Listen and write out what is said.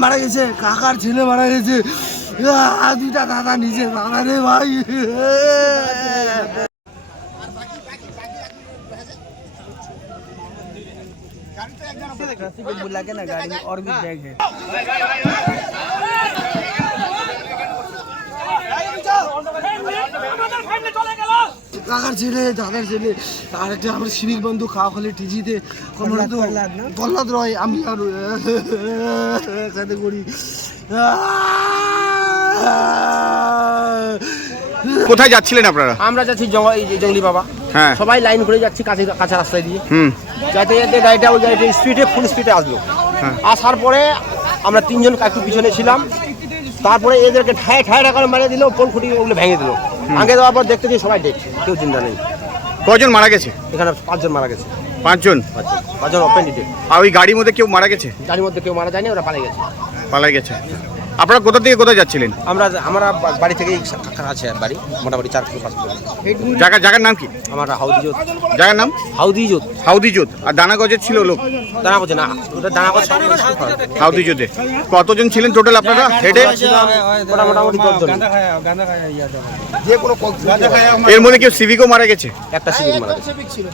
মারা গেছে কাকার ছেলে মারা গেছে দুইটা দাদা নিজে দাদা রে ভাই গাড়ি তো একজন বলে কাকার ছেলে দাদার ছেলে আরেকটা আমার শিবির বন্ধু খাওয়া খালি টিজিতে কল্লাদ রয় আমি আর করি কোথায় যাচ্ছিলেন আপনারা আমরা যাচ্ছি জঙ্গলি বাবা সবাই লাইন ঘুরে যাচ্ছি কাছে কাছে রাস্তায় দিয়ে যাতে যাতে গাড়িটা ওই গাড়িটা স্পিডে ফুল স্পিডে আসলো আসার পরে আমরা তিনজন একটু পিছনে ছিলাম তারপরে এদেরকে ঠায় ঠায় করে মারিয়ে দিল ফোন খুঁটি ওগুলো ভেঙে দিল ভাঙে দেওয়ার পর দেখতে সবাই দেখছে কেউ চিন্তা নেই কজন মারা গেছে এখানে পাঁচজন মারা গেছে পাঁচজন পাঁচজন অপেন্ডিটে আর ওই গাড়ির মধ্যে কেউ মারা গেছে গাড়ির মধ্যে কেউ মারা যায়নি ওরা পালিয়ে গেছে পালিয়ে গেছে আপনারা কোথা থেকে কোথায় যাচ্ছিলেন আমরা আমরা বাড়ি থেকে আছে বাড়ি মোটামুটি চার পাঁচ জায়গা জায়গার নাম কি আমার জোত জায়গার নাম হাউদি জোত আর দানাগজের ছিল লোক দানাগজ না ওটা দানাগজ হাউদিজোতে কতজন ছিলেন টোটাল আপনারা হেডে মোটামুটি এর মধ্যে কি সিভিকও মারা গেছে একটা সিভিক মারা গেছে